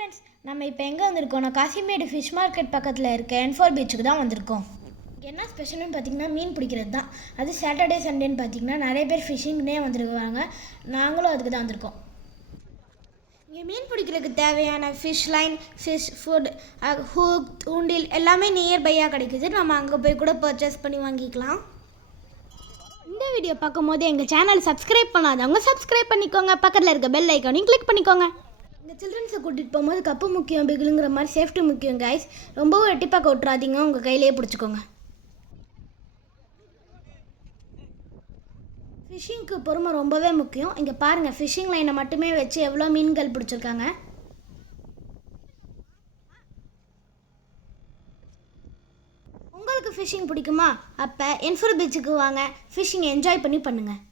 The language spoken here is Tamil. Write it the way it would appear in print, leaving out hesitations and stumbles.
ஃப்ரெண்ட்ஸ், நம்ம இப்போ எங்கே வந்திருக்கோம்னா காசிமேடு ஃபிஷ் மார்க்கெட் பக்கத்தில் இருக்க N4 பீச்சுக்கு தான் வந்திருக்கோம். என்ன ஸ்பெஷல்னு பார்த்தீங்கன்னா மீன் பிடிக்கிறது தான். அது சாட்டர்டே சண்டேன்னு பார்த்தீங்கன்னா நிறைய பேர் ஃபிஷ்ஷிங்னே வந்துருக்குவாங்க. நாங்களும் அதுக்கு தான் வந்திருக்கோம். இங்கே மீன் பிடிக்கிறதுக்கு தேவையான fish line, fish food, hook, தூண்டில் எல்லாமே நியர்பையாக கிடைக்குது. நம்ம அங்கே போய் கூட பர்ச்சேஸ் பண்ணி வாங்கிக்கலாம். இந்த வீடியோ பார்க்கும்போது எங்கள் சேனல் சப்ஸ்கிரைப் பண்ணாதவங்க சப்ஸ்கிரைப் பண்ணிக்கோங்க. பக்கத்தில் இருக்க பெல் ஐக்கானையும் கிளிக் பண்ணிக்கோங்க. இந்த சில்ட்ரன்ஸை கூட்டிகிட்டு போகும்போது கப்பு முக்கியம், பிகிலுங்கிற மாதிரி சேஃப்டி முக்கியம் கைஸ். ரொம்பவும் எட்டிப்பாக விட்றாதீங்க, உங்கள் கையிலேயே பிடிச்சிக்கோங்க. ஃபிஷ்ஷிங்க்கு பொறுமை ரொம்பவே முக்கியம். இங்கே பாருங்கள், ஃபிஷ்ஷிங் லைனை மட்டுமே வச்சு எவ்வளோ மீன்கள் பிடிச்சிருக்காங்க. உங்களுக்கு ஃபிஷ்ஷிங் பிடிக்குமா? அப்போ N4 பீச்சுக்கு வாங்க, ஃபிஷ்ஷிங் என்ஜாய் பண்ணி பண்ணுங்கள்.